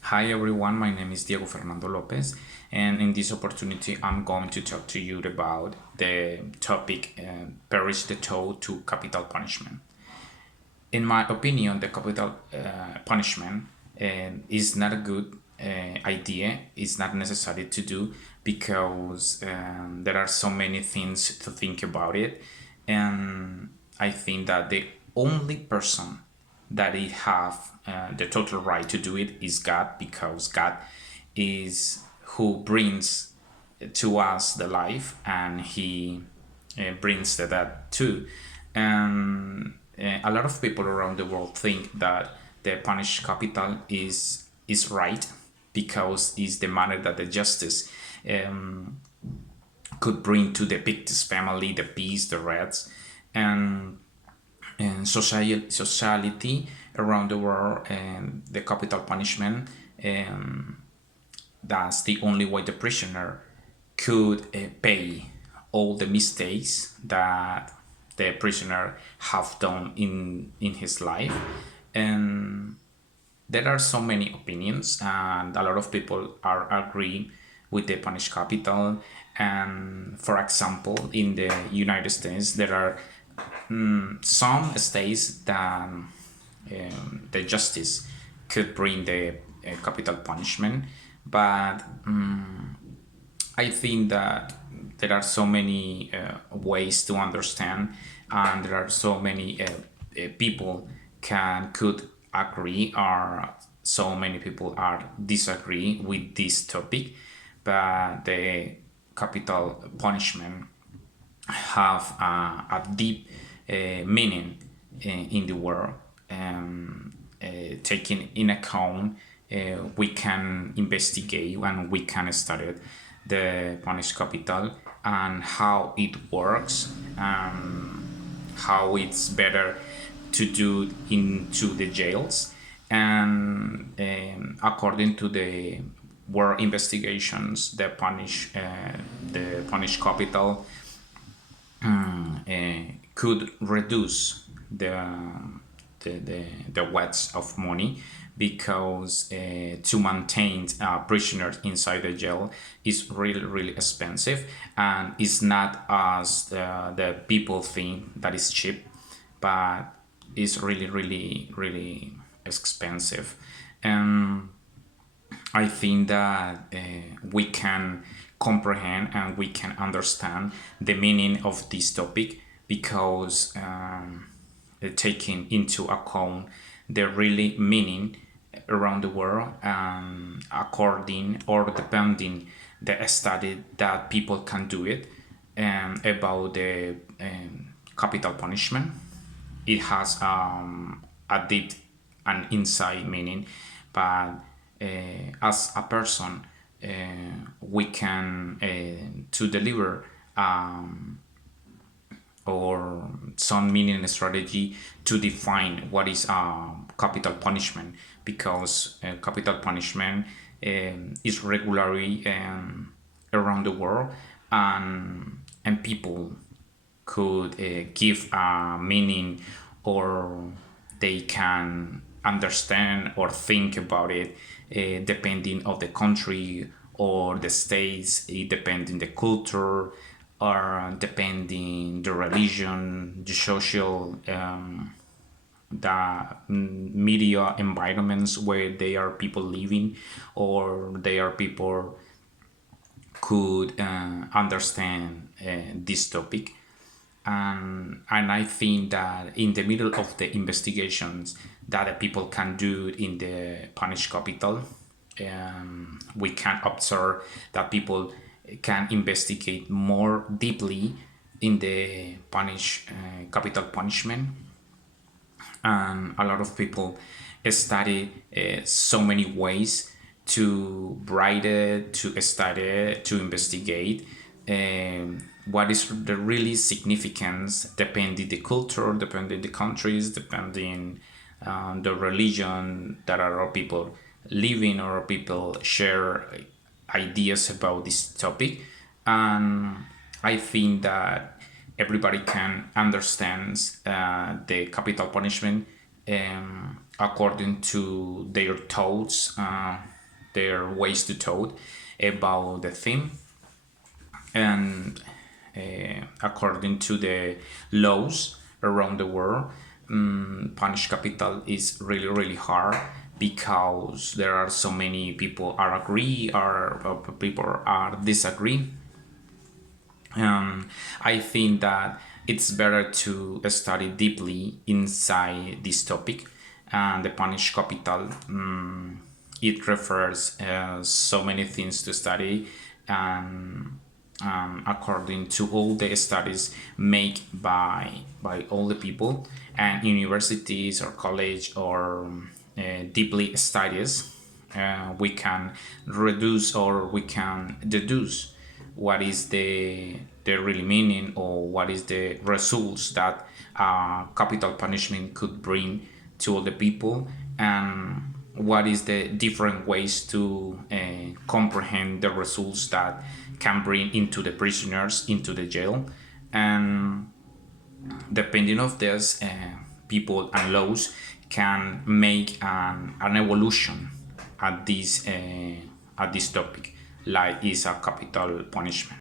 Hi everyone, my name is Diego Fernando Lopez, and in this opportunity, I'm going to talk to you about the topic perish the toll to capital punishment. In my opinion, the capital punishment is not a good idea. It's not necessary to do because there are so many things to think about it, and I think that the only person that it have the total right to do it is God, because God is who brings to us the life, and He brings the death too. And a lot of people around the world think that the punished capital is right because it's the manner that the justice um, could bring to the victim's family the peace, the rest, and sociality around the world, and the capital punishment. Um, that's the only way the prisoner could pay all the mistakes that the prisoner have done in his life. And there are so many opinions, and a lot of people are agree with the punished capital. And for example, in the United States, there are some states that the justice could bring the capital punishment, but I think that there are so many ways to understand, and there are so many people could agree, or so many people are disagree with this topic. But the capital punishment have a deep meaning in the world. Taking in account, we can investigate and we can study the punished capital and how it works, how it's better to do into the jails. And according to the world investigations, the punished capital could reduce the weights of money, because to maintain prisoners inside the jail is really expensive, and it's not as the people think that is cheap, but it's really expensive. And I think that we can comprehend and we can understand the meaning of this topic, because taking into account the really meaning around the world, according or depending the study that people can do it, about the capital punishment. It has a deep and inside meaning, but as a person, we can to deliver or some meaning strategy to define what is capital punishment, because capital punishment is regularly around the world, and people could give a meaning, or they can understand or think about it, depending of the country or the states, it depending the culture, or depending the religion, the social, the media environments where they are people living, or they are people could understand this topic. And I think that in the middle of the investigations that the people can do in the punished capital, we can observe that people can investigate more deeply in the capital punishment. And a lot of people study so many ways to write it, to study, to investigate what is the really significance, depending the culture, depending the countries, depending the religion that are people living, or people share ideas about this topic. And I think that everybody can understand the capital punishment according to their thoughts, their ways to thought about the theme, and according to the laws around the world. Punish capital is really hard because there are so many people are agree or people are disagree. I think that it's better to study deeply inside this topic. And the Punish capital, it refers so many things to study, and according to all the studies made by all the people and universities or college or deeply studies, we can reduce or we can deduce what is the real meaning or what is the results that capital punishment could bring to all the people, and what is the different ways to comprehend the results that can bring into the prisoners into the jail. And depending of this, people and laws can make an evolution at this topic, like is a capital punishment.